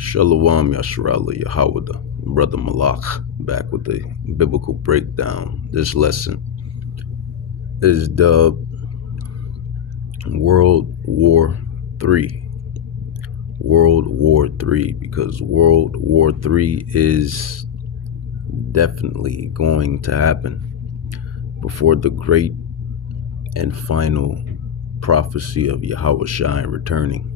Shalom Yasharala Yahawada, Brother Malach, back with the biblical breakdown. This lesson is dubbed World War III. World War III, because World War III is definitely going to happen before the great and final prophecy of Yahushua returning.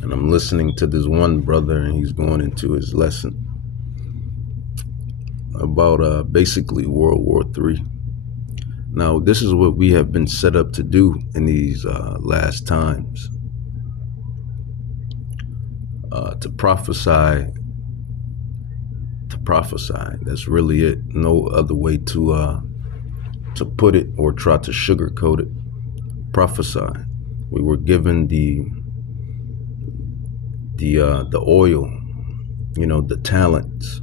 And I'm listening to this one brother, and he's going into his lesson about basically World War III. Now, this is what we have been set up to do in these last times, to prophesy. That's really it. No other way to put it or try to sugarcoat it. Prophesy. We were given the oil, the talents,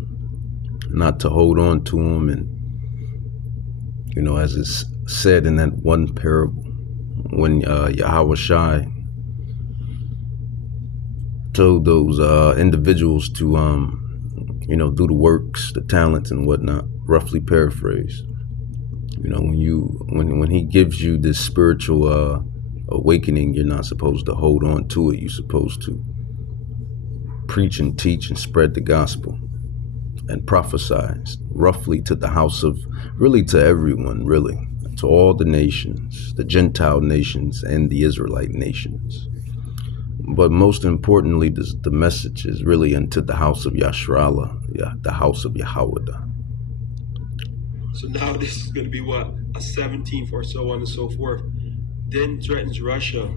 not to hold on to them, and as it's said in that one parable, when Yahushua told those individuals to do the works, the talents and whatnot, roughly paraphrased. When he gives you this spiritual awakening, you're not supposed to hold on to it. You're supposed to preach and teach and spread the gospel and prophesy roughly to the house of, really to everyone, really, to all the nations, the Gentile nations and the Israelite nations. But most importantly, the message is really into the house of Yashrala, the house of Yahweh. So now this is going to be what, a 17th or so on and so forth. Then threatens Russia.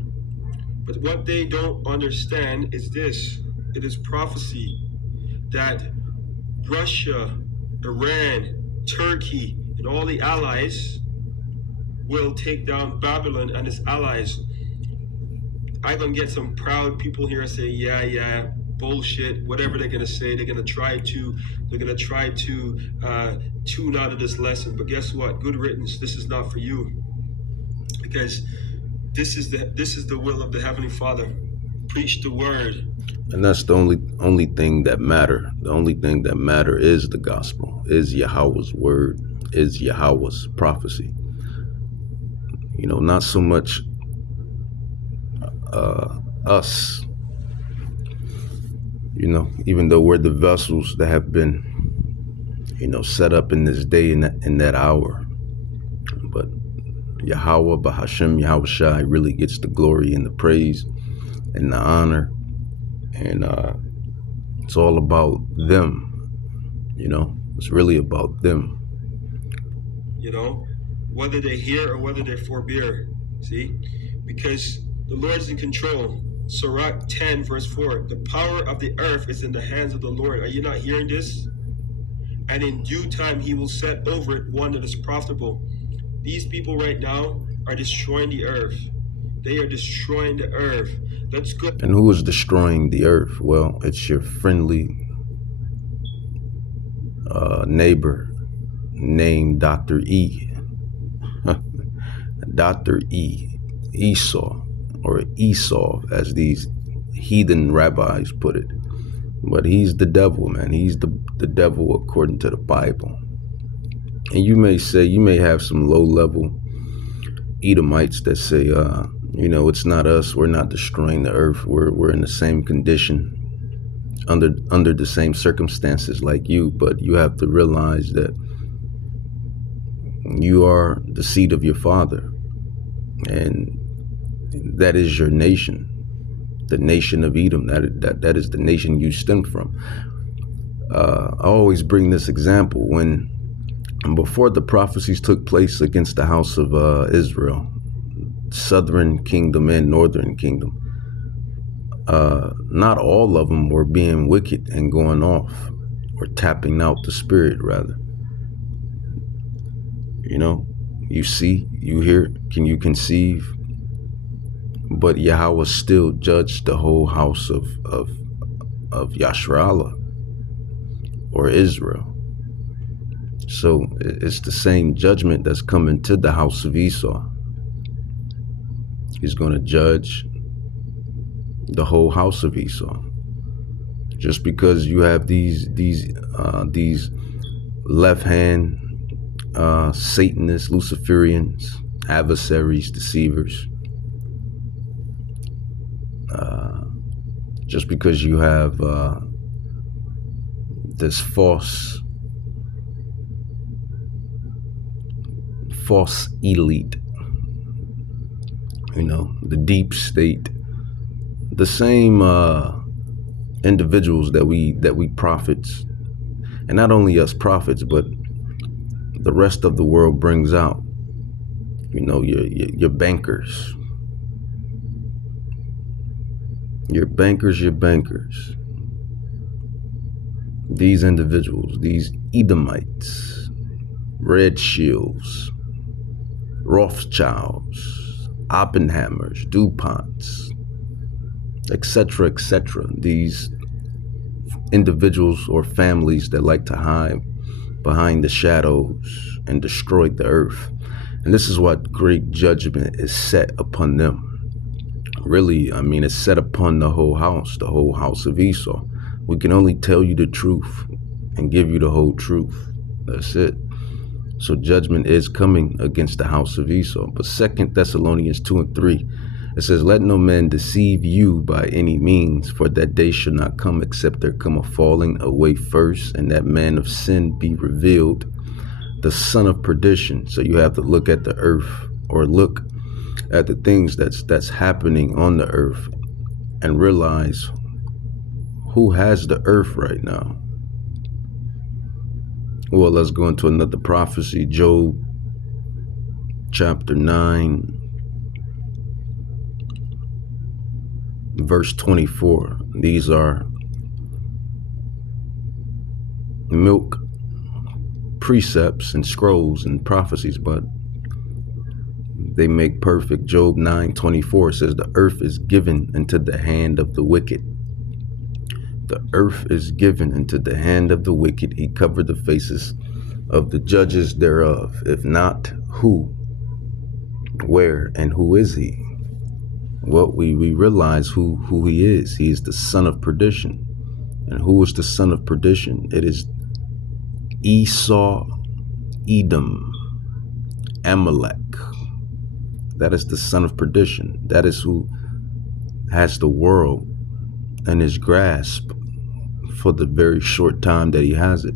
But what they don't understand is this. It is prophecy that Russia, Iran, Turkey, and all the allies will take down Babylon and its allies. I'm going to get some proud people here and say, yeah, bullshit, whatever they're going to say. They're going to try to tune out of this lesson. But guess what? Good riddance. This is not for you. Because this is the will of the Heavenly Father. Preach the word. And that's the only thing that matter. The only thing that matter is the gospel, is Yahweh's word, is Yahweh's prophecy. Not so much us, even though we're the vessels that have been, set up in this day, in that hour. But Yahweh, Bahashem, Yahushua really gets the glory and the praise and the honor. And it's all about them, it's really about them. Whether they hear or whether they forbear, see? Because the Lord is in control. Sirach 10 verse 4, the power of the earth is in the hands of the Lord. Are you not hearing this? And in due time he will set over it one that is profitable. These people right now are destroying the earth. They are destroying the earth. Let's go. And who is destroying the earth? Well, it's your friendly neighbor named Dr. E. Dr. E. Esau, or Esau, as these heathen rabbis put it. But he's the devil, man. He's the devil according to the Bible. And you may have some low-level Edomites that say, it's not us. We're not destroying the earth. We're in the same condition, under the same circumstances like you. But you have to realize that you are the seed of your father, and that is your nation, the nation of Edom. That is the nation you stem from. I always bring this example when, before the prophecies took place against the house of Israel, southern kingdom and northern kingdom, not all of them were being wicked and going off, or tapping out the spirit, rather. You see, you hear, can you conceive? But Yahweh still judged the whole house of Yashrala, or Israel. So it's the same judgment that's coming to the house of Esau. He's going to judge the whole house of Esau. Just because you have these left hand Satanists, Luciferians, adversaries, deceivers, just because you have this false elite, the deep state, the same individuals that we prophets, and not only us prophets, but the rest of the world brings out, your bankers, your bankers, these individuals, these Edomites, Red Shields, Rothschilds, Oppenheimers, DuPonts, etc., etc. These individuals or families that like to hide behind the shadows and destroy the earth. And this is what great judgment is set upon them. Really, it's set upon the whole house of Esau. We can only tell you the truth and give you the whole truth. That's it. So judgment is coming against the house of Esau. But 2 Thessalonians 2:3, it says, let no man deceive you by any means, for that day shall not come except there come a falling away first, and that man of sin be revealed, the son of perdition. So you have to look at the earth, or look at the things that's happening on the earth, and realize who has the earth right now. Well, let's go into another prophecy, Job chapter 9, verse 24. These are milk precepts and scrolls and prophecies, but they make perfect. Job 9:24 says, the earth is given into the hand of the wicked. The earth is given into the hand of the wicked. He covered the faces of the judges thereof. If not, who, where, and who is he? Well, we realize who he is. He is the son of perdition. And who is the son of perdition? It is Esau, Edom, Amalek. That is the son of perdition. That is who has the world in his grasp for the very short time that he has it.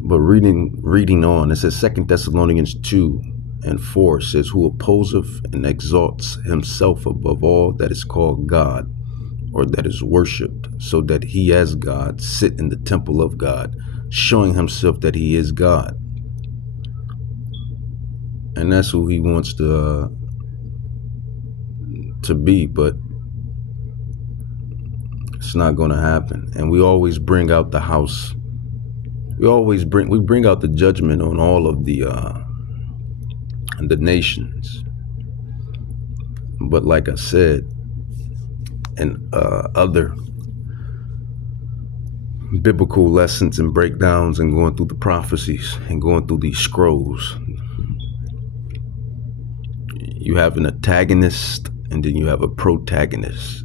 But reading on, it says 2 Thessalonians 2:4 says, who opposeth and exalts himself above all that is called God, or that is worshipped, so that he as God sit in the temple of God, showing himself that he is God. And that's who he wants to be, but it's not going to happen. And we always bring out the house. We bring out the judgment on all of the nations. But like I said, and other biblical lessons and breakdowns, and going through the prophecies and going through these scrolls, you have an antagonist and then you have a protagonist.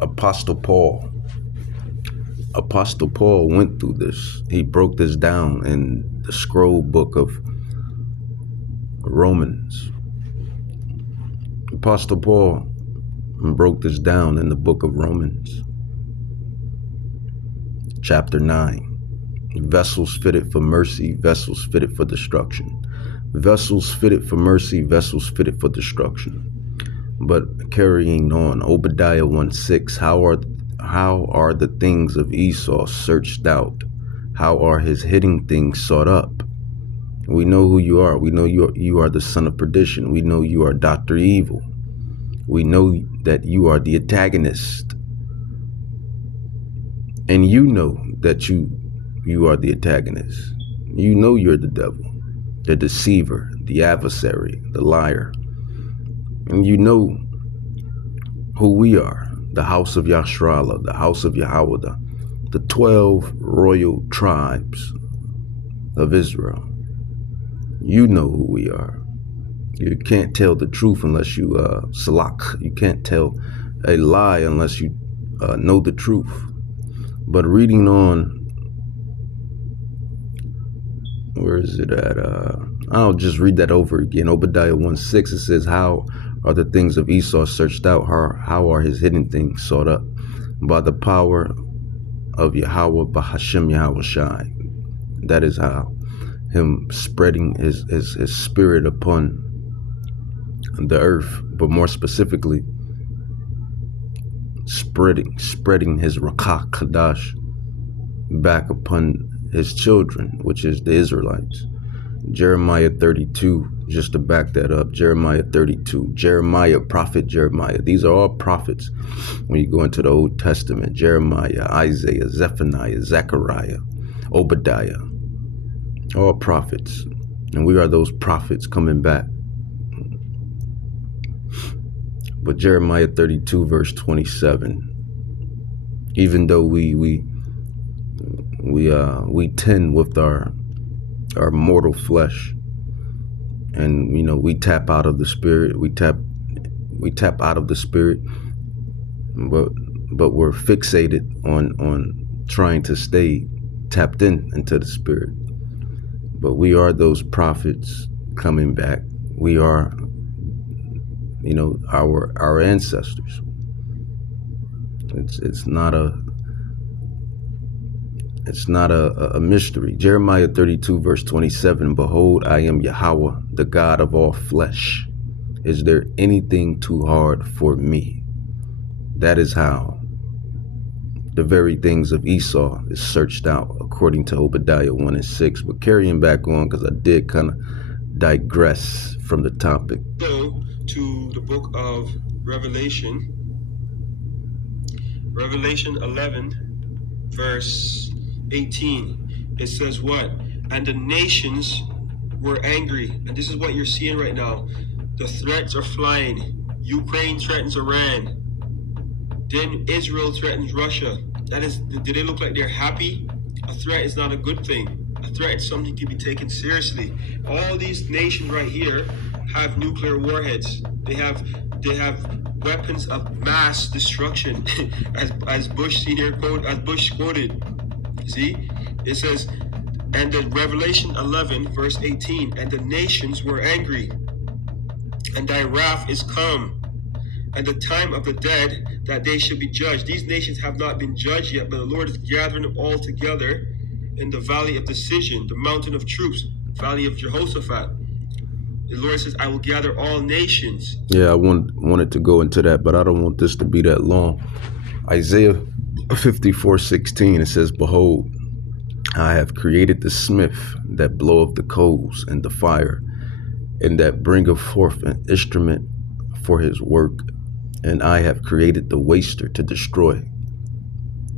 Apostle Paul went through this. He broke this down in the scroll book of Romans. Apostle Paul broke this down in the book of Romans, chapter 9. Vessels fitted for mercy, vessels fitted for destruction. Vessels fitted for mercy, vessels fitted for destruction. But carrying on, Obadiah 1:6, how are the things of Esau searched out? How are his hidden things sought up? We know who you are. We know you are the son of perdition. We know you are Dr. Evil. We know that you are the antagonist. And you know that you are the antagonist. You know you're the devil, the deceiver, the adversary, the liar. And you know who we are, the house of Yashrala, the house of Yahweh, the 12 royal tribes of Israel. You know who we are. You can't tell the truth unless you salak. You can't tell a lie unless you know the truth. But reading on, where is it at? I'll just read that over again. Obadiah 1:6. It says, "How are the things of Esau searched out? How are his hidden things sought up? By the power of Yahweh, Bahashem Yahweh Shai." That is how him spreading his spirit upon the earth, but more specifically, spreading his Rakah Kadash back upon his children, which is the Israelites. Jeremiah 32, just to back that up, Jeremiah 32, Jeremiah, prophet Jeremiah. These are all prophets when you go into the Old Testament. Jeremiah, Isaiah, Zephaniah, Zechariah, Obadiah, all prophets. And we are those prophets coming back. But Jeremiah 32, verse 27, even though we tend with our mortal flesh, and we tap out of the spirit, we tap out of the spirit, but we're fixated on trying to stay tapped into the spirit. But we are those prophets coming back. We are our ancestors. It's not a mystery. Jeremiah 32, verse 27, "Behold, I am Yahweh, the God of all flesh. Is there anything too hard for me?" That is how the very things of Esau is searched out, according to Obadiah 1:6. But carrying back on, because I did kind of digress from the topic. Go to the book of Revelation 11, verse 18. It says what? "And the nations were angry." And this is what you're seeing right now. The threats are flying. Ukraine threatens Iran. Then Israel threatens Russia. Do they look like they're happy? A threat is not a good thing. A threat is something to be taken seriously. All these nations right here have nuclear warheads. They have weapons of mass destruction, as Bush quoted. See, it says, and in Revelation 11, verse 18, "And the nations were angry, and thy wrath is come, and the time of the dead, that they should be judged." These nations have not been judged yet, but the Lord is gathering them all together in the valley of decision, the mountain of troops, valley of Jehoshaphat. The Lord says, "I will gather all nations." Yeah, I wanted to go into that, but I don't want this to be that long. Isaiah 54:16, it says, "Behold, I have created the smith that bloweth the coals and the fire, and that bringeth forth an instrument for his work. And I have created the waster to destroy."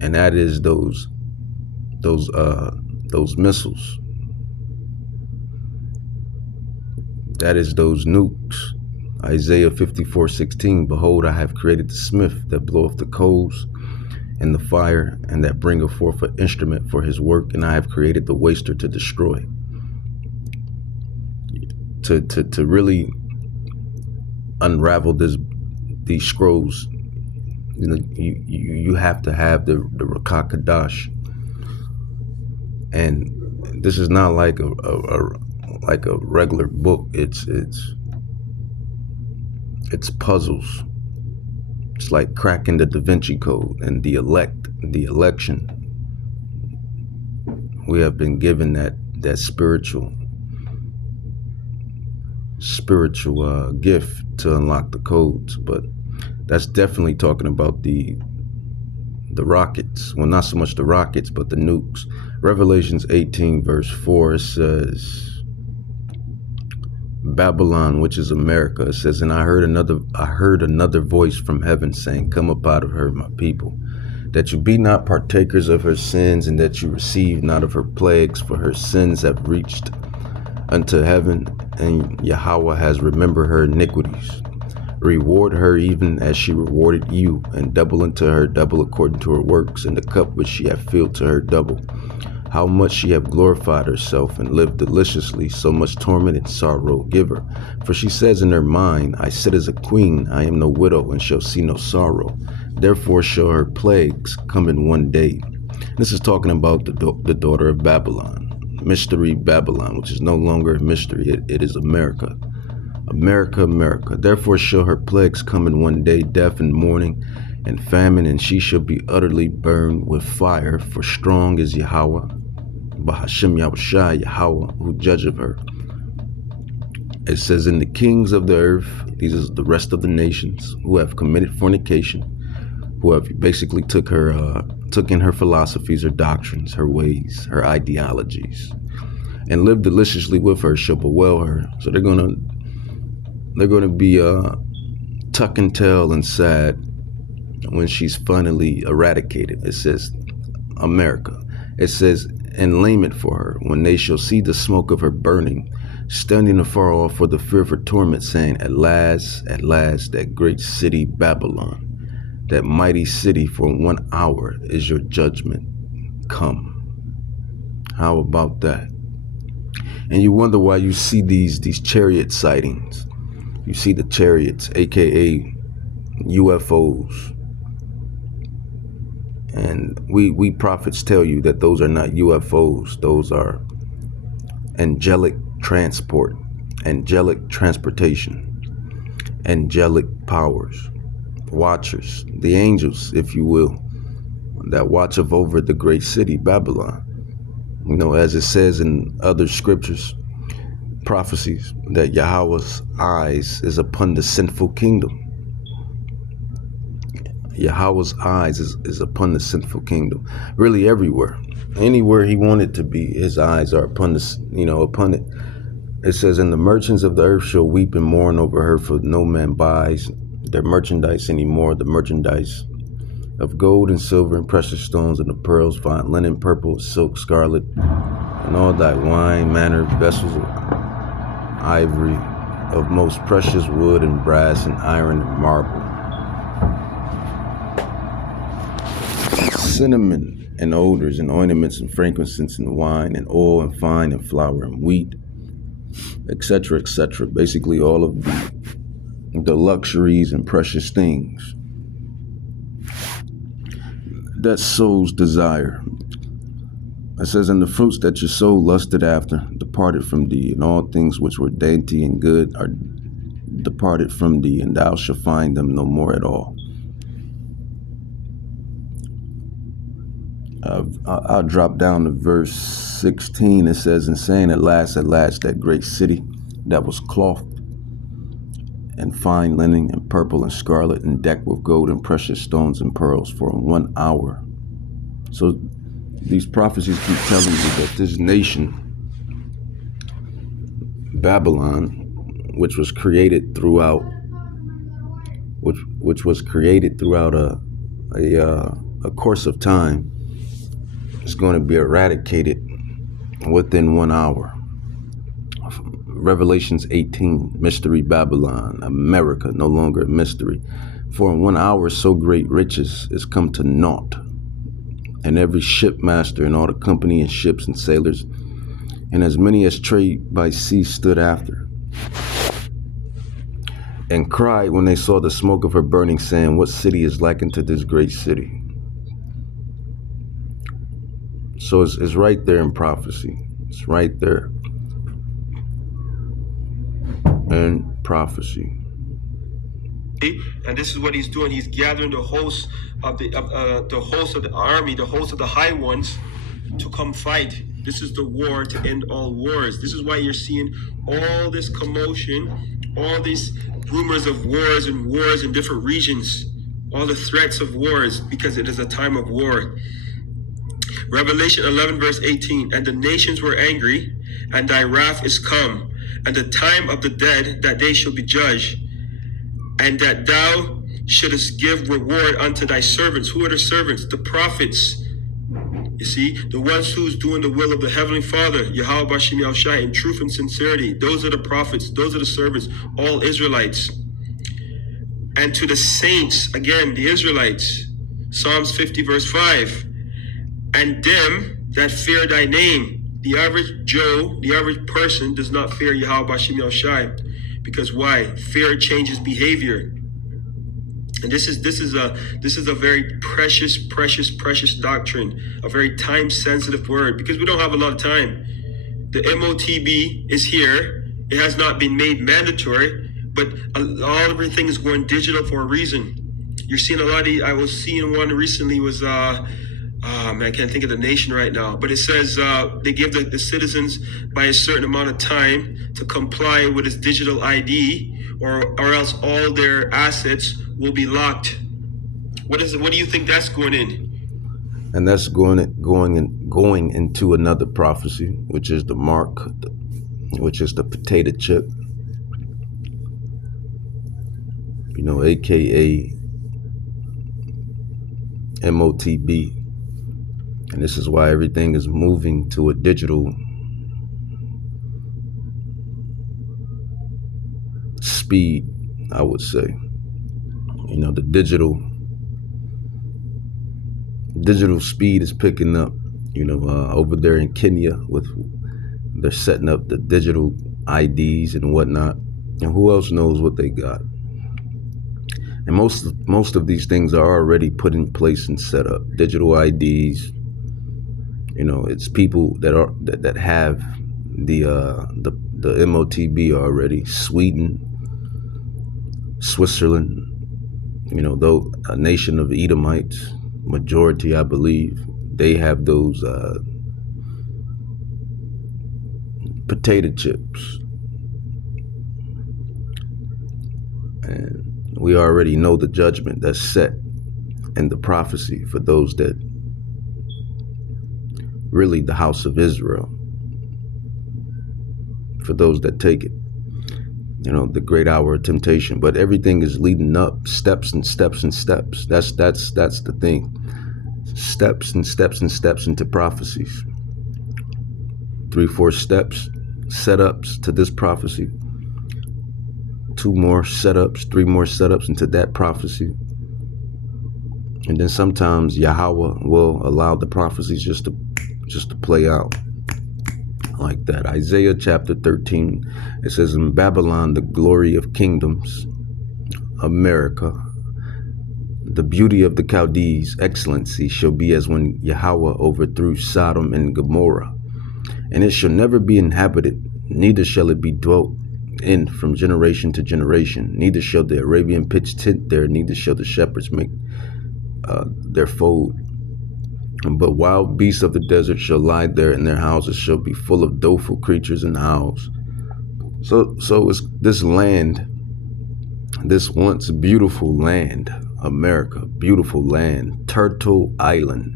And that is those missiles. That is those nukes. Isaiah 54:16, "Behold, I have created the smith that bloweth the coals and the fire, and that bringeth forth an instrument for his work, and I have created the waster to destroy." To really unravel these scrolls, you have to have the Rakah Kadash, and this is not like a regular book. It's puzzles. It's like cracking the Da Vinci Code and the election. We have been given that spiritual gift to unlock the codes, but that's definitely talking about the rockets. Well, not so much the rockets, but the nukes. Revelations 18, verse 4, it says, Babylon, which is America, it says, "And I heard another voice from heaven saying, Come up out of her, my people, that you be not partakers of her sins, and that you receive not of her plagues, for her sins have reached unto heaven, and Yahweh has remembered her iniquities. Reward her even as she rewarded you, and double unto her double according to her works, and the cup which she hath filled to her double. How much she have glorified herself and lived deliciously, so much torment and sorrow give her. For she says in her mind, I sit as a queen, I am no widow, and shall see no sorrow. Therefore shall her plagues come in one day. This is talking about the daughter of Babylon, mystery Babylon, which is no longer a mystery, it is America. America, America. Therefore shall her plagues come in one day, death and mourning and famine, and she shall be utterly burned with fire, for strong is Yahweh, Bahashim Yahushai, Yahweh, who judgeth her. It says, in the kings of the earth, these are the rest of the nations, who have committed fornication, who have basically took in her philosophies, her doctrines, her ways, her ideologies, and lived deliciously with her, shall bewail her. So they're gonna be tuck and tail and sad when she's finally eradicated. It says America. It says, and lament for her when they shall see the smoke of her burning, standing afar off for the fear of her torment, saying, at last, that great city Babylon, that mighty city, for 1 hour is your judgment come. How about that? And you wonder why you see these chariot sightings. You see the chariots, aka UFOs. And we prophets tell you that those are not UFOs. Those are angelic transport, angelic transportation, angelic powers, watchers, the angels, if you will, that watch over the great city, Babylon. You know, as it says in other scriptures, prophecies, that Yahweh's eyes is upon the sinful kingdom. Yahweh's eyes is upon the sinful kingdom. Really everywhere. Anywhere he wanted to be, his eyes are upon upon it. It says, and the merchants of the earth shall weep and mourn over her, for no man buys their merchandise anymore, the merchandise of gold and silver and precious stones and of pearls, fine linen, purple, silk, scarlet, and all thy wine, manner, vessels of ivory, of most precious wood and brass and iron and marble, cinnamon and odors and ointments and frankincense and wine and oil and fine and flour and wheat, etc., etc. Basically all of the luxuries and precious things that soul's desire. It says, and the fruits that your soul lusted after departed from thee, and all things which were dainty and good are departed from thee, and thou shalt find them no more at all. I'll drop down to verse 16. It says, and saying, at last, that great city that was clothed and fine linen and purple and scarlet and decked with gold and precious stones and pearls, for 1 hour. So these prophecies keep telling you that this nation, Babylon, which was created throughout a course of time, is going to be eradicated within 1 hour. Revelations 18, mystery Babylon, America, no longer a mystery. For in 1 hour so great riches is come to naught, and every shipmaster and all the company and ships and sailors, and as many as trade by sea stood after, and cried when they saw the smoke of her burning, saying, what city is likened to this great city? So it's right there in prophecy. It's right there in prophecy. And this is what he's doing. He's gathering the hosts of the host of the army, the host of the high ones, to come fight. This is the war to end all wars. This is why you're seeing all this commotion, all these rumors of wars in different regions, all the threats of wars, because it is a time of war. Revelation 11 verse 18, and the nations were angry, and thy wrath is come, and the time of the dead, that they shall be judged, and that thou shouldest give reward unto thy servants. Who are the servants? The prophets. You see, the ones who's doing the will of the Heavenly Father, Yahweh Bashim Yahushai, in truth and sincerity. Those are the prophets. Those are the servants, all Israelites. And to the saints, again, the Israelites, Psalms 50 verse 5, and them that fear thy name. The average Joe, the average person does not fear Yahweh Bashim Shai. Because why? Fear changes behavior. And this is a very precious doctrine, a very time sensitive word, because we don't have a lot of time. The MOTB is here. It has not been made mandatory, but all everything is going digital for a reason. You're seeing a lot of. I was seeing one recently was man, I can't think of the nation right now, but it says they give the citizens by a certain amount of time to comply with its digital ID, or else all their assets will be locked. What do you think that's going in? And that's going into another prophecy, which is the mark, which is the potato chip, aka MOTB. And this is why everything is moving to a digital speed, I would say. The digital speed is picking up. Over there in Kenya, they're setting up the digital IDs and whatnot. And who else knows what they got? And most of these things are already put in place and set up. Digital IDs. It's people that have the MOTB already. Sweden, Switzerland. Though a nation of Edomites, majority, I believe, they have those potato chips. And we already know the judgment that's set in the prophecy for those that really the house of Israel, for those that take it. The great hour of temptation, but everything is leading up, steps and steps and steps. That's the thing. Steps and steps and steps into prophecies. 3-4 steps, setups to this prophecy. 2 more setups, 3 more setups into that prophecy. And then sometimes Yahweh will allow the prophecies just to play out like that. Isaiah chapter 13, it says, in Babylon, the glory of kingdoms, America, the beauty of the Chaldees' excellency shall be as when Yahweh overthrew Sodom and Gomorrah. And it shall never be inhabited, neither shall it be dwelt in from generation to generation. Neither shall the Arabian pitch tent there, neither shall the shepherds make their fold. But wild beasts of the desert shall lie there, and their houses shall be full of doleful creatures and owls. So it's this land, this once beautiful land, America, beautiful land, Turtle Island.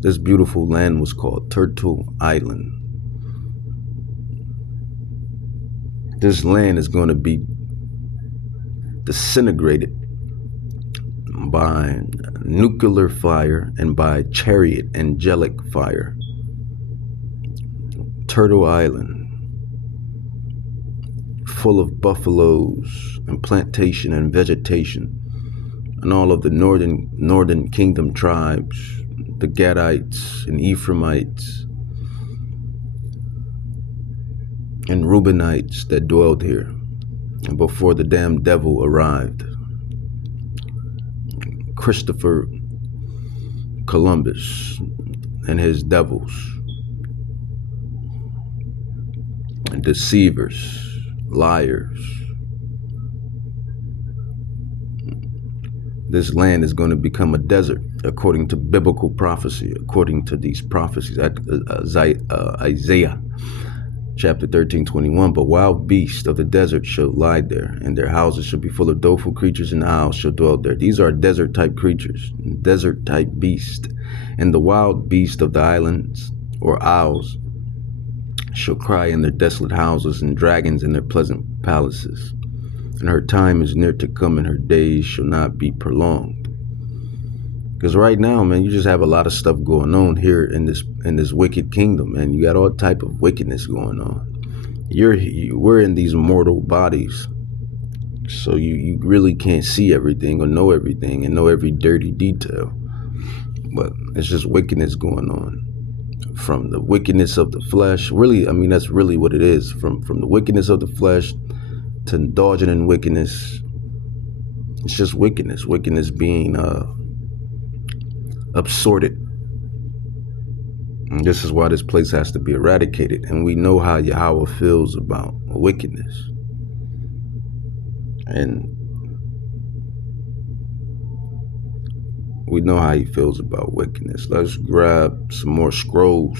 This beautiful land was called Turtle Island. This land is going to be disintegrated by nuclear fire and by chariot angelic fire. Turtle Island, full of buffaloes and plantation and vegetation, and all of the northern kingdom tribes, the Gadites and Ephraimites and Reubenites that dwelled here before the damn devil arrived. Christopher Columbus and his devils, and deceivers, liars. This land is going to become a desert according to biblical prophecy, according to these prophecies. Isaiah chapter 13:21. But wild beasts of the desert shall lie there, and their houses shall be full of doleful creatures, and owls shall dwell there. These are desert type creatures, desert type beasts. And the wild beast of the islands, or owls, shall cry in their desolate houses, and dragons in their pleasant palaces. And her time is near to come, and her days shall not be prolonged. Because right now, man, you just have a lot of stuff going on here in this wicked kingdom, man. You got all type of wickedness going on. We're in these mortal bodies, so you really can't see everything or know everything and know every dirty detail. But it's just wickedness going on. from the wickedness of the flesh. Really, I mean, that's really what it is. From the wickedness of the flesh to indulging in wickedness. It's just wickedness. Wickedness being absorted. And this is why this place has to be eradicated. And we know how Yahweh feels about wickedness. And we know how he feels about wickedness. Let's grab some more scrolls.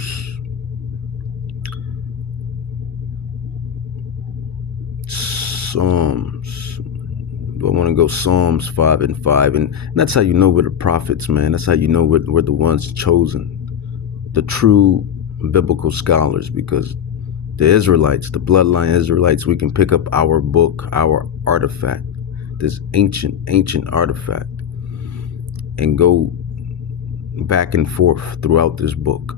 Psalms. I want to go Psalms 5 and 5. And that's how you know we're the prophets, man. That's how you know we're the ones chosen. The true biblical scholars, because the Israelites, the bloodline Israelites, we can pick up our book, our artifact, this ancient artifact, and go back and forth throughout this book.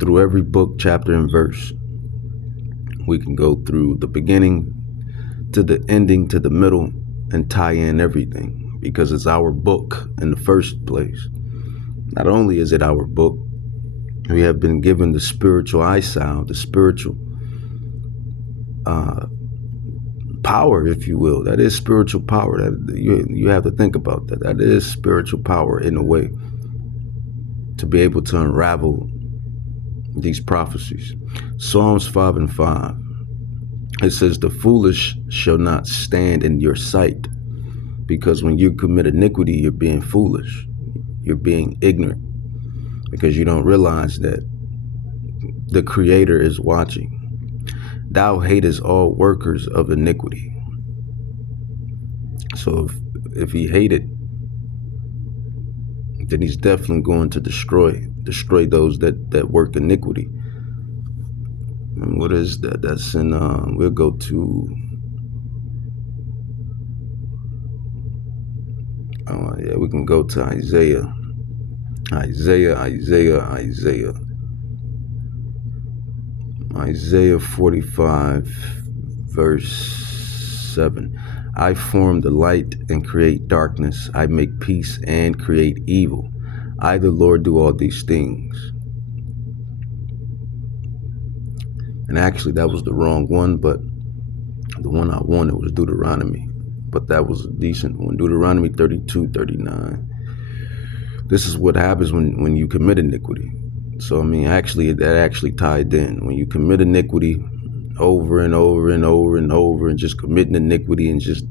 Through every book, chapter, and verse. We can go through the beginning to the ending to the middle and tie in everything, because it's our book in the first place. Not only is it our book, we have been given the spiritual eyesight, the spiritual power, if you will. That is spiritual power. That you have to think about that. That is spiritual power in a way, to be able to unravel these prophecies. Psalms 5 and 5. It says, the foolish shall not stand in your sight, because when you commit iniquity, you're being foolish. You're being ignorant, because you don't realize that the Creator is watching. Thou hatest all workers of iniquity. So if he hated, then he's definitely going to destroy those that work iniquity. And what is that? That's in, we'll go to, we can go to Isaiah. Isaiah 45, verse 7. I form the light and create darkness. I make peace and create evil. I, the Lord, do all these things. And actually, that was the wrong one, but the one I wanted was Deuteronomy. But that was a decent one. Deuteronomy 32:39. This is what happens when you commit iniquity. So, I mean, actually, that actually tied in. When you commit iniquity over and over and over and over, and just committing iniquity and just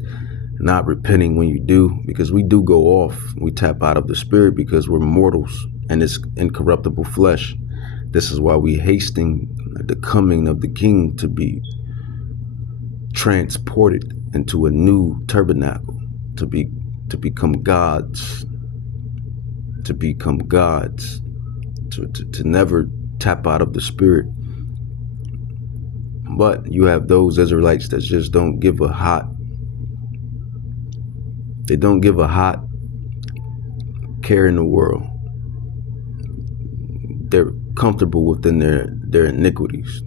not repenting when you do, because we do go off. We tap out of the spirit because we're mortals and it's incorruptible flesh. This is why we hasting the coming of the King to be transported into a new tabernacle, to become gods, to never tap out of the spirit. But you have those Israelites that just don't give a hot, they don't give a hot care in the world. They're comfortable within their iniquities.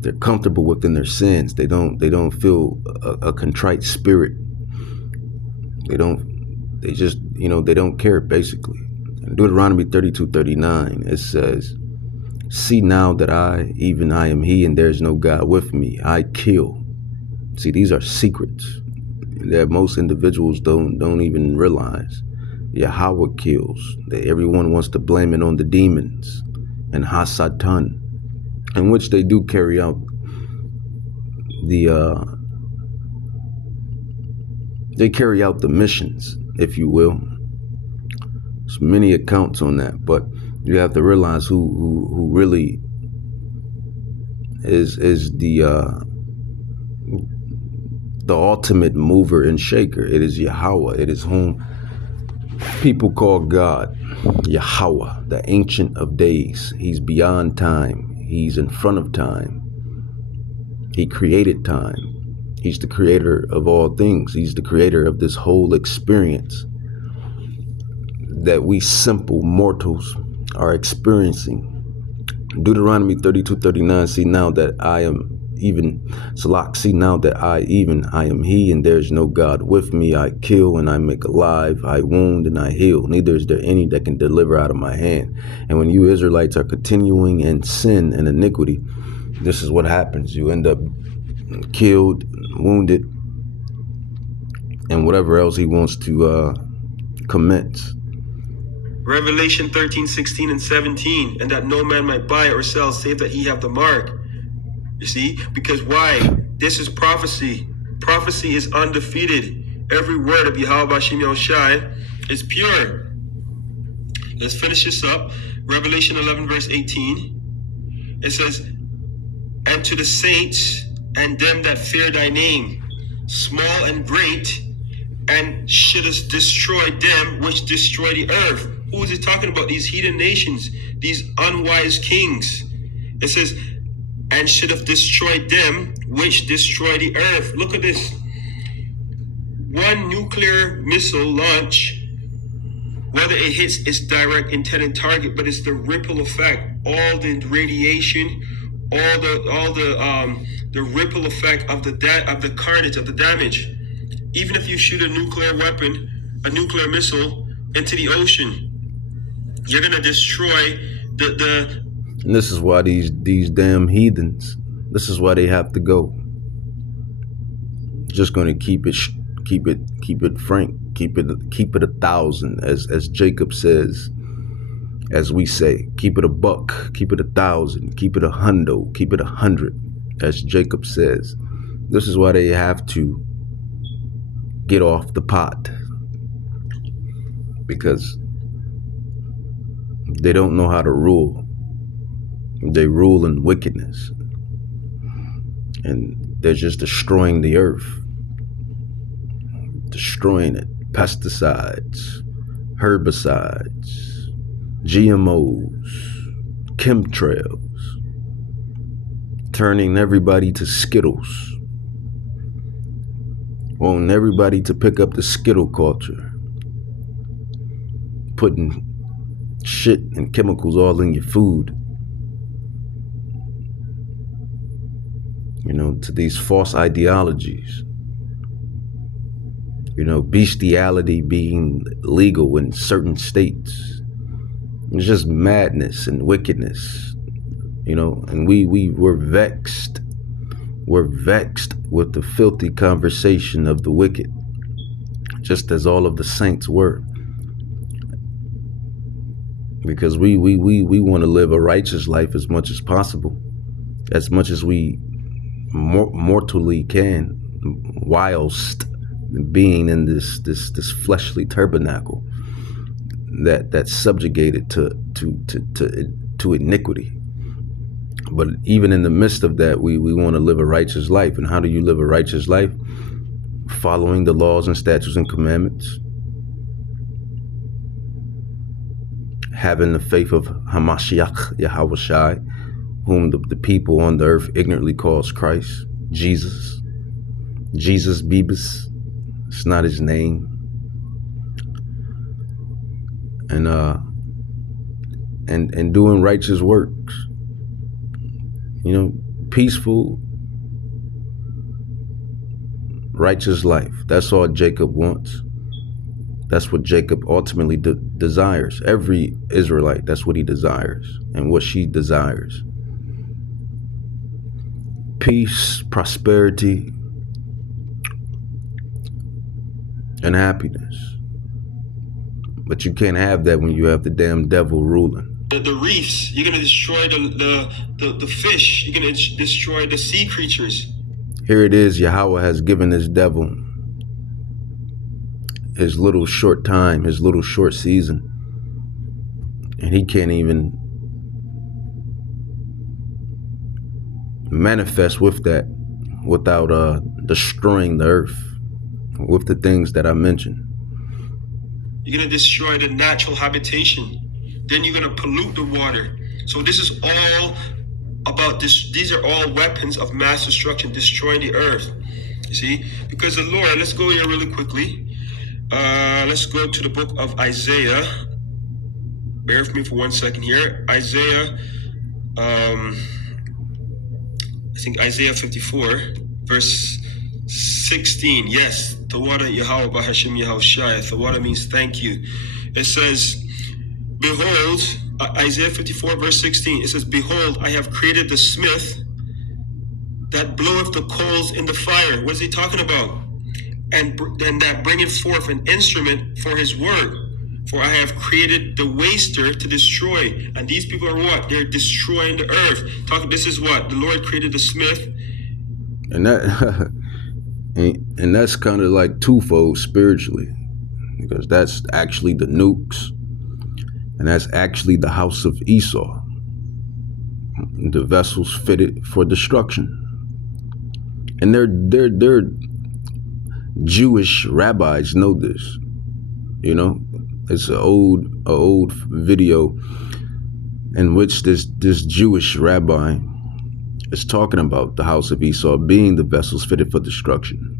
They're comfortable within their sins. They don't feel a contrite spirit. They just, they don't care, basically. In Deuteronomy 32:39, it says, see now that I, even I am he, and there's no God with me. I kill. See, these are secrets that most individuals don't even realize. Yahweh kills. That everyone wants to blame it on the demons and Hasatan, in which they do carry out the missions, if you will. There's many accounts on that, but you have to realize who really is the ultimate mover and shaker. It is Yahweh. It is whom people call God. Yahweh, the Ancient of Days. He's beyond time. He's in front of time. He created time. He's the creator of all things. He's the creator of this whole experience that we simple mortals are experiencing. Deuteronomy 32:39, see now that I am even Salak, see now that I am he, and there's no God with me. I kill and I make alive, I wound and I heal. Neither is there any that can deliver out of my hand. And when you Israelites are continuing in sin and iniquity, this is what happens. You end up killed, wounded, and whatever else he wants to commence. Revelation 13, 16, and 17, and that no man might buy or sell save that he have the mark. You see? Because why? This is prophecy. Prophecy is undefeated. Every word of Yahweh Bashim Yahushai is pure. Let's finish this up. Revelation 11, verse 18. It says, and to the saints and them that fear thy name, small and great, and shouldest destroy them which destroy the earth. Who is it talking about? These heathen nations, these unwise kings. It says, and should have destroyed them which destroy the earth. Look at this. One nuclear missile launch, whether it hits its direct intended target, but it's the ripple effect, all the radiation, all the ripple effect of the carnage, of the damage. Even if you shoot a nuclear weapon, a nuclear missile into the ocean, you're gonna destroy the. And this is why these damn heathens, this is why they have to go. Just gonna keep it frank, keep it 1,000, as Jacob says, as we say, keep it a buck, keep it 1,000, keep it 100, keep it 100, as Jacob says. This is why they have to get off the pot, because they don't know how to rule. They rule in wickedness, and they're just destroying the earth, destroying it. Pesticides, herbicides, GMOs, chemtrails, turning everybody to Skittles, wanting everybody to pick up the Skittle culture, putting shit and chemicals all in your food, to these false ideologies. Bestiality being legal in certain states. It's just madness and wickedness, and we're vexed. We're vexed with the filthy conversation of the wicked, just as all of the saints were. Because we want to live a righteous life as much as possible, as much as we mortally can, whilst being in this fleshly tabernacle that's subjugated to iniquity. But even in the midst of that, we want to live a righteous life. And how do you live a righteous life? Following the laws and statutes and commandments, having the faith of Hamashiach Yahushai, whom the people on the earth ignorantly calls Christ, Jesus Bibis. It's not his name. And doing righteous works. Peaceful, righteous life. That's all Jacob wants. That's what Jacob ultimately desires. Every Israelite, that's what he desires and what she desires. Peace, prosperity, and happiness. But you can't have that when you have the damn devil ruling. The reefs, you're gonna destroy the fish, you're gonna destroy the sea creatures. Here it is, Yahweh has given this devil his little short time, his little short season, and he can't even manifest with that without destroying the earth with the things that I mentioned. You're gonna destroy the natural habitation. Then you're gonna pollute the water. So this is all about this. These are all weapons of mass destruction, destroying the earth. You see, because the Lord. Let's go here really quickly. Let's go to the book of Isaiah. Bear with me for 1 second here. Isaiah I think Isaiah 54, verse 16. Yes, Tawada Yahweh Bahashim Yahushai. Tawada means thank you. It says, behold, Isaiah 54, verse 16. It says, behold, I have created the smith that bloweth the coals in the fire. What is he talking about? And that bringeth forth an instrument for his work. For I have created the waster to destroy. And these people are what? They're destroying the earth. This is what? The Lord created the smith. And that and that's kind of like twofold spiritually, because that's actually the nukes, and that's actually the house of Esau, the vessels fitted for destruction. And they're Jewish rabbis know this. You know, it's an old video in which this Jewish rabbi is talking about the house of Esau being the vessels fitted for destruction.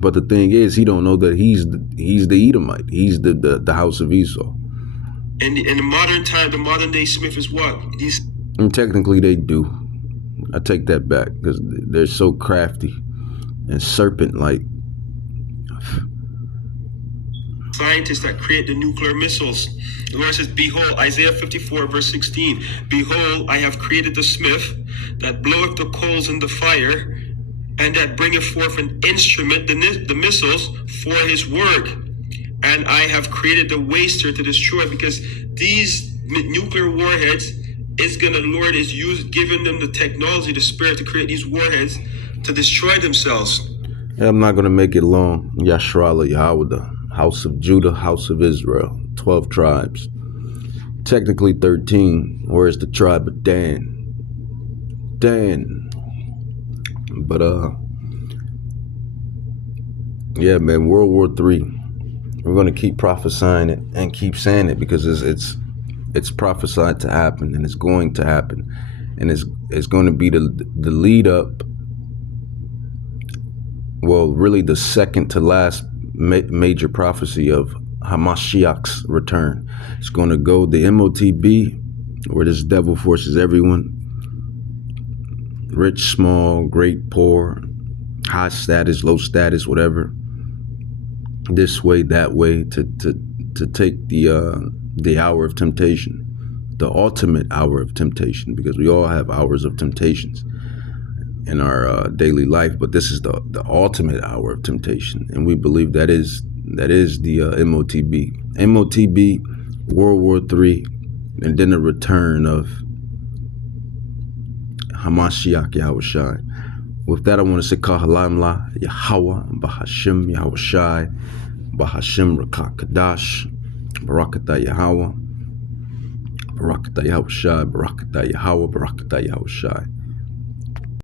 But the thing is, he don't know that he's the Edomite. He's the house of Esau. In the modern time, the modern day Smith is what? And technically they do. I take that back, because they're so crafty and serpent-like. Scientists that create the nuclear missiles. The Lord says, behold, Isaiah 54, verse 16. Behold, I have created the smith that bloweth the coals in the fire, and that bringeth forth an instrument, the missiles, for his work. And I have created the waster to destroy, because these nuclear warheads the Lord is giving them the technology, the spirit to create these warheads to destroy themselves. I'm not going to make it long. Yashrala Yahweh, house of Judah, house of Israel, 12 tribes. Technically 13, whereas the tribe of Dan. But yeah, man, World War III. We're going to keep prophesying it and keep saying it, because it's prophesied to happen, and it's going to happen, and it's going to be the lead up. Well, really the second to last major prophecy of Hamashiach's return. It's going to go the MOTB, where this devil forces everyone, rich, small, great, poor, high status, low status, whatever, this way, that way, to take the hour of temptation, the ultimate hour of temptation, because we all have hours of temptations in our daily life, but this is the ultimate hour of temptation, and we believe that is the MOTB, World War III, and then the return of Hamashiach Yahushai. With that, I want to say Kahalamla Yahweh Bahashim Yahushai Bahashim Rakak Kadash Barakata Yahweh Barakata Yahushai Barakata Yahweh Barakata Yahushai.